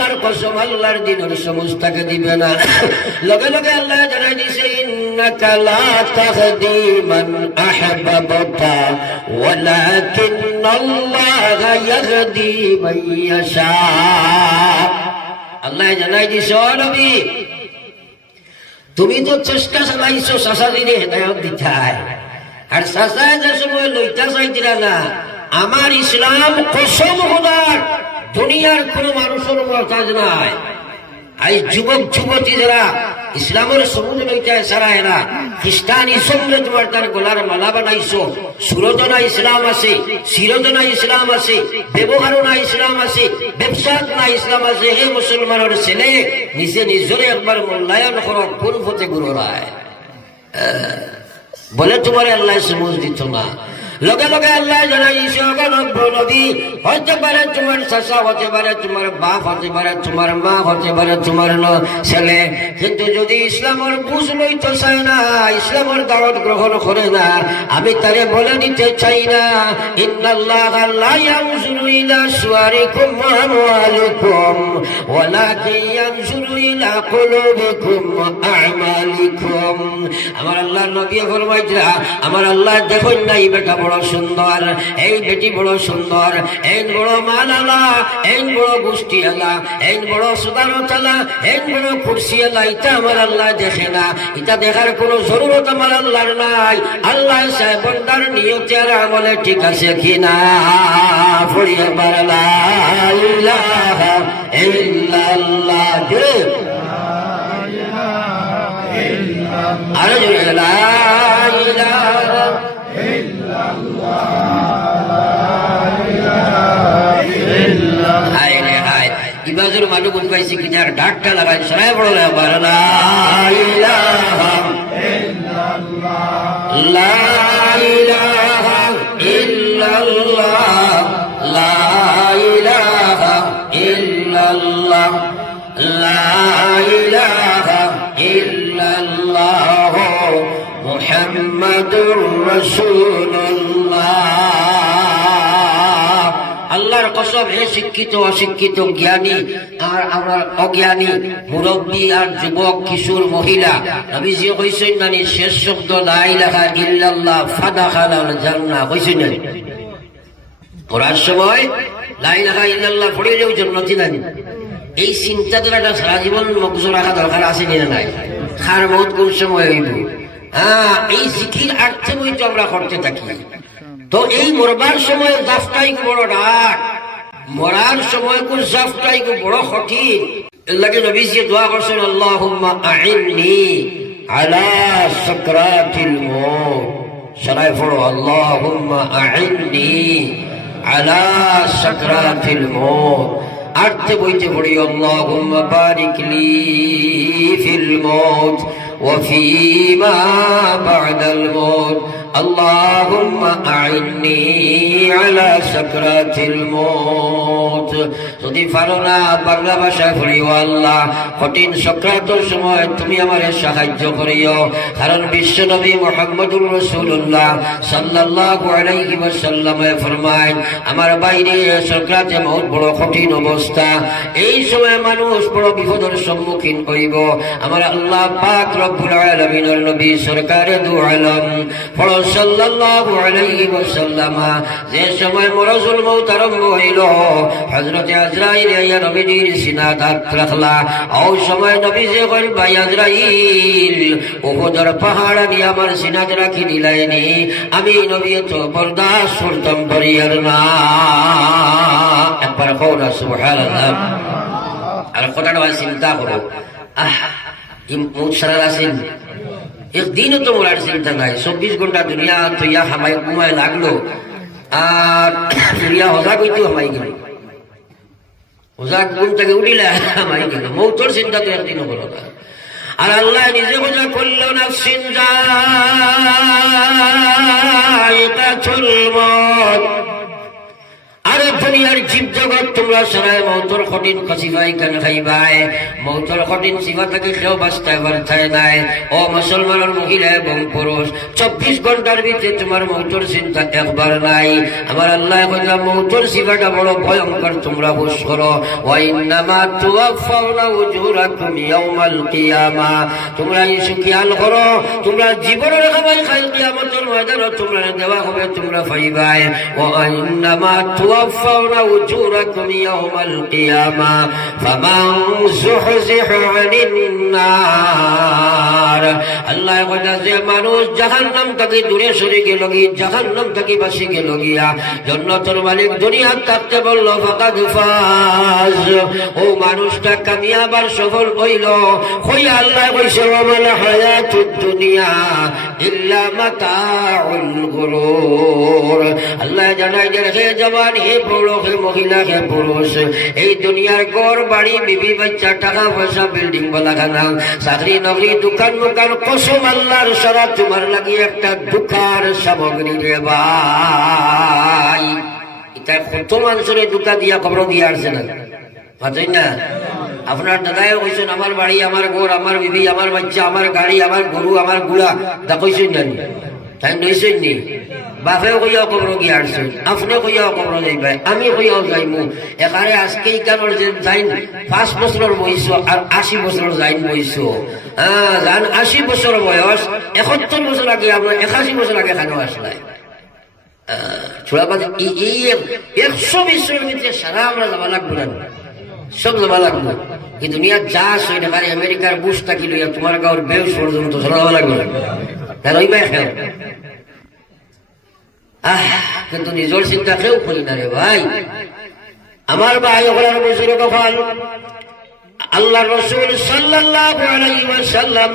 আল্লাহর কসম আল্লাহর দিনের সমস্তাকে দিবে না। লগে লগে আল্লাহ জানাই দিছে ইন্নাকা লা তাহদি মান আহবাবতা ওয়ালাকিন্নাল্লাহা ইয়াহদি মান ইয়াশা। আল্লাহ জানাই দিছে ও নবী, তুমি তো চেষ্টা চালাইছো চাচাজিরে হেদায়ত দিতাই, আর চাচাই যে সময় লইতা চাইছিলা না, আমার ইসলাম কসম খোদার দুনিয়ার কোন মানুষের মহতাজ নাই। আজ যুবক যুবতী যারা ইসলামের সবুজ লইতায় সারায় না, খ্রিস্টানি সঙ্গে তোমার তার গলার মালা বানাইছো, সুরজনা ইসলাম আছে, শিরোজনা ইসলাম আছে, ব্যবহারনা ইসলাম আছে, ব্যবসাত না ইসলাম আছে। হে মুসলমানের ছেলে, নিজে নিজরে একবার মূল্যায়ন করো, কোন পথে ঘুরায় বলে তোমার আল্লাহ সমুজ দিত না। লগে লগে আল্লাহ জানাইছে নবী, হতে পারে তোমার চাচা, হতে পারে তোমার বাপ, হতে পারে তোমার মা, হতে পারে তোমার ছেলে, কিন্তু যদি ইসলামের বুঝ লইতে চায় না, ইসলামের দাওয়াত গ্রহণ করে না, আমি তারে বলে দিতে চাই না ইন্নাল্লাহা লা ইয়ানজুরু ইলা সুওয়ারিকুম ওয়া আমওয়ালিকুম ওয়ালাকিন ইয়ানজুরু ইলা কুলুবিকুম ওয়া আমালিকুম। আমার আল্লাহর নবী ফরমাইছে, আমার আল্লাহ দেখুন না এই বেটা বড় সুন্দর, এই বেটি বড় সুন্দর, এই বড় মাল আলা, এই বড় গোষ্ঠী আলা, এই বড় সুদারত আলা, এই বড় কুরসি আলা, এটা আমার আল্লাহ দেখে না। এটা দেখার কোনো জরুরত আমার আল্লাহর নাই। আল্লাহ সাহেব বন্দার নিয়তে আর আমলে ঠিক আছে কিনা পড়িয়ে লা ইলাহা ইল্লাল্লাহ, আরো জোরে লা ইলাহা ইবাজুর মানুষ বুঝ পাইছি কি যার ডাকটা লাগাই সরাই বড় লা ইলাহা লা ইলাহা ইল্লাল্লাহ লা ইলাহা ইল্লাল্লাহ লা ইলাহা ইল্লাল্লাহ মুহাম্মাদুর রাসূলুল্লাহ। আল্লাহর কসম, হে শিক্ষিত অশিক্ষিত, জ্ঞানী আর আমার অজ্ঞানী, মুরব্বী আর যুবক, কিশোর, মহিলা, নবীজি কইছেন মানে শেষ শব্দ লা ইলাহা ইল্লাল্লাহ ফাদাখালাল জান্নাহ কইছেন না। পড়ার সময় লা ইলাহা ইল্লাল্লাহ পড়ে যাও জান্নাতি না। এই চিন্তাধারাটা সারা জীবন মগজ রাখা দরকার আছে না নাই? খার মউত কোন সময় হইব? এই জিকির আর্থে বইতে আমরা করতে থাকি। তো এই মরবার সময় জাফটাই বড় ডাক, মরার সময় কোন জাফটাই বড় কঠিন। এর লাগে নবীজি দোয়া করছেন, আল্লাহুম্মা আইন্নি আলা সাকরাতিল মউত। সবাই পড়ো, আল্লাহুম্মা আইন্নি আলা সাকরাতিল মউত। আর্থে বইতে পড়ি, আল্লাহুম্মা বারিক লি ফিল মউত ওয়া ফীমা বা'দাল মউত। আল্লাহুম্মা আইন্নি আলা সাকরাতিল মউত। যদি পারো না বাংলা ভাষায় পড়িও, আল্লাহ কঠিন সাকরাতের সময় তুমি আমারে সাহায্য করিও। কারণ বিশ্বনবী মুহাম্মদুর রাসূলুল্লাহ সাল্লাল্লাহু আলাইহি ওয়াসাল্লাম ফরমায়, আমার বাইরে সাকরাতে মউত বড় কঠিন অবস্থা। এই সময় মানুষ বড় বিপদের সম্মুখীন হইব। আমার আল্লাহ পাক রব্বুল আলামিনের নবী সরকারে দু আলম সাল্লাল্লাহু আলাইহি ওয়াসাল্লাম যে সময় মরজুল মউত আরম্ভ হইল, হযরতে আজরাইল ইয়া নবীর সিনাত হাত রাখলা। ওই সময় নবী যে কইল, ভাই আজরাইল, উহুদের পাহাড় নিয়ে আমার সিনাত রাখি দিলাইনি, আমি নবী তো বরদাস্ত করতাম পারিয়ার না। একবার কওনা সুবহানাল্লাহ। আর কথাটা চিন্তা করো, মউত সারা আছেন, একদিনও তো মরার চিন্তা নাই। 24 ঘন্টা দুনিয়া তৈয়া হামাই ঘুমায় লাগলো, আর দুনিয়া হজা কইতেও হামাই গেল, হজা ঘুম থেকে উঠিলে হামাই গেল। মৌতর চিন্তা তো একদিনও হলো না। আর আল্লাহ নিজে বোঝা করল, নাফসিন যায়িকাতুল মউত। আরে দুনিয়ার জীব জগৎ তোমরা সারায় মৌতর কঠিন কসিফাই কেন খাইবাই মৌতর কঠিন সিফা থেকে কেউ বাঁচতায় বার্তায় নাই ও মুসলমানের মহিলা এবং পুরুষ 24 ঘন্টার ভিতরে তোমার মৌতর চিন্তা একবার নাই আমার আল্লাহ কইলা মৌতর সিফাটা বড় ভয়ঙ্কর তোমরা বুঝ করো ওয়া ইন্নামা তুওয়াফাউনা উজুরাকুম ইয়াউমাল কিয়ামা তোমরা ইসু খেয়াল করো তোমরা জীবনের খাবাই খাই কিয়ামতের ময়দানে তোমরা দেওয়া হবে তোমরা পাইবাই ওয়া ইন্নামা তুওয়াফাউনা উজুরাকুম ইয়াউমাল কিয়ামা ফামান যুহজিহা আনিন নার আল্লাহ কইতা যে মানুষ জাহান্নাম থেকে দূরে সরে গেল গিয়া জাহান্নাম থেকে বাঁচি গেল গিয়া জান্নাতের মালিক দুনিয়া থাকতে বলল ফাকাদ ফাজ ও মানুষটা কামিয়াব আর সফল হইল কই আল্লাহ কইছে ওয়ামাল হায়াতুদ দুনিয়া ইল্লা মাতাউল গুরুর আল্লাহ জানাই যে হে জওয়ান হে বড় হে মহিলা হে পুরুষ এই দুনিয়ার ঘর বাড়ি বিবি বাচ্চা টাকা পয়সা বিল্ডিং বালাখানা চাকরি নকরি দোকান মোকান কসম আল্লাহর সারা তোমার লাগি একটা দুঃখার সামগ্রী রে ভাই এটা কত মানুষের দুঃখা দিয়া খবর দিয়া আসছে না বুঝছেন না আপনার দাদাই কইছেন আমার বাড়ি আমার ঘর আমার বিবি আমার বাচ্চা আমার গাড়ি আমার গরু আমার গুড়া তা কইছেন না তাই নইছেন নি বাপেও কইয়া খবর গিয়ে আসছেন আপনি কইয়াও খবর যাইবাই আমি কইয়াও যাইমু এখানে আজকেই কারণ যে যাইন 5 বছরের বয়স আর 80 বছরের যাইন বয়স জান 80 বছর বয়স 71 বছর আগে আমরা 81 বছর আগে খানো আসলাই ছোড়া বাদ এই 120 বছরের ভিতরে সারা আমরা যাওয়া লাগবো না সব যাওয়া লাগবো এই দুনিয়া যা সই টাকার আমেরিকার বুশ থাকি লইয়া তোমার গাঁর বেউস পর্যন্ত যাওয়া লাগবে তার ওইবাই খেল কিন্তু নিজের চিন্তা কেউ করি না রে ভাই আমার ভাই ওখানে বসে কখন আল্লাহ রাসূল সাল্লাল্লাহু আলাইহি ওয়াসাল্লাম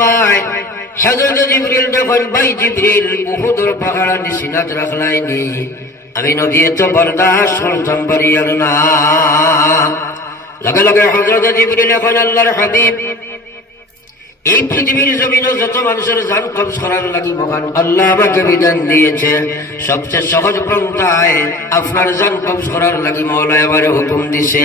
হযরত জিবরিল যখন ভাই জিবরিল উহুদের পাহাড়ের নিশানাত রাখলাইনি আমি নবী তো বরদাস্ত করতাম পারিয়ার না লগে লগে হযরত জিবরিল এখন আল্লাহর হাবিব এই পৃথিবীর জমিনে যত মানুষের জান কবজ করার লাগি মহান আল্লাহ আমাকে বিধান দিয়েছে সবচেয়ে সহজ পন্থায় আপনার জান কবজ করার লাগি মাওলা এবারে হুকুম দিছে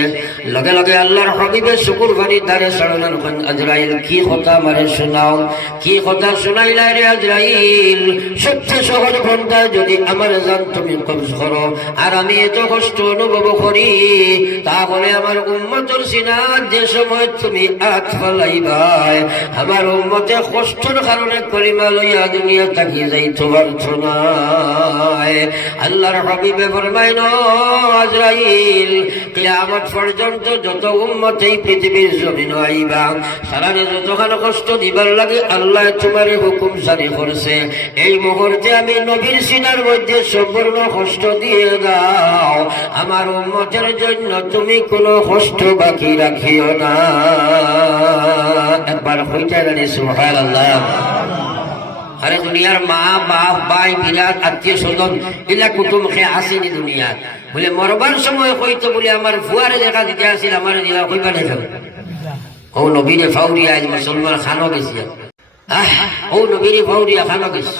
লগে লগে আল্লাহর হাবিবের শুকুর বাড়ি দাঁড়ে সাড়লেন আজরাইল কি কথা আমারে শোনাও কি কথা শোনাইলা রে আজরাইল সবচেয়ে সহজ পন্থায় যদি আমার জান তুমি কবজ করো আর আমি এত কষ্ট অনুভব করি তাহলে আমার উম্মতের সিনার যে সময় তুমি আত ফলাইবাই আমার উম্মতে কষ্টের কারণে কলিমা লইয়া দুনিয়া তাকিয়ে যাইতে পারত না আল্লাহর হাবিবে ফরমাইল আজরাইল কিয়ামত পর্যন্ত যত উম্মত এই পৃথিবীর জমিনে আইবা সারারে যতখানি কষ্ট দিবার লাগে আল্লাহ তোমার হুকুম জারি করছে এই মুহূর্তে আমি নবীর সিনার মধ্যে সম্পূর্ণ কষ্ট দিয়ে দাও আমার উম্মতের জন্য তুমি কোনো কষ্ট বাকি রাখিও না একবার হইতে জানি সুবহানাল্লাহ আরে দুনিয়ার মা বাপ ভাই বিরাট আত্মীয় স্বজন এলা কুটুম খে আসেনি দুনিয়ার বলে মরবার সময় কইতো বলে আমার ফুয়ারে দেখা দিতে আসিল আমার দিলা কইবা দেখো ও নবীরে ফাউরিয়া আজ মুসলমান খানো গেছি ও নবীরে ফাউরিয়া খানো গেছি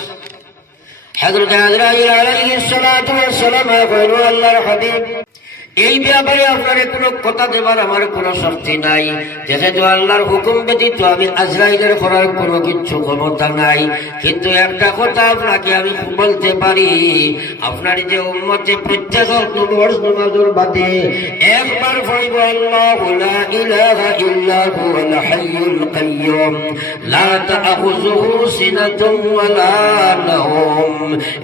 হযরত আজরাইল আলাইহিস সালাতু ওয়াস সালাম কইলো আল্লাহর হাবিব এই ব্যাপারে আপনার কোনো কথা দেবার আমার কোনো শক্তি নাই যেহেতু আল্লাহর হুকুম ব্যতীত আমি আজরাইলের করার কোনো কিছু ক্ষমতা নাই কিন্তু একটা কথা আপনাকে আমি বলতে পারি আপনার যে উম্মতে প্রত্যেক নামাজের বাদে একবার পড়ব আল্লাহু লা ইলাহা ইল্লা হুয়াল হাইয়ুল কাইয়্যুম লা তাখুযুহু সিনাতুন ওয়া লা নাওম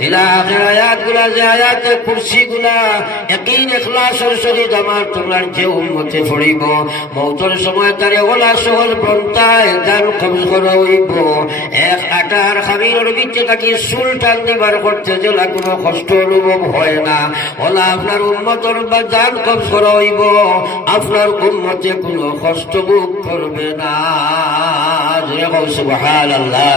ইলা আখির আয়াতগুলা যে আয়াতে কুরসিগুলা ইয়াকিন ইখলাস সহিত আমার তোমার যে উম্মতে পড়িব মৌতের সময় তারে ওলা সহজ পন্থায় দান কবজ করা হইব এক আটার খামিরের ভিতরে তাকে চুল টান দিবার করতে যেলা কোনো কষ্ট অনুভব হয় না ওলা আপনার উম্মতের বা দান কবজ করা হইব আপনার উম্মতে কোনো কষ্ট ভোগ করবে না সুবহানাল্লাহ।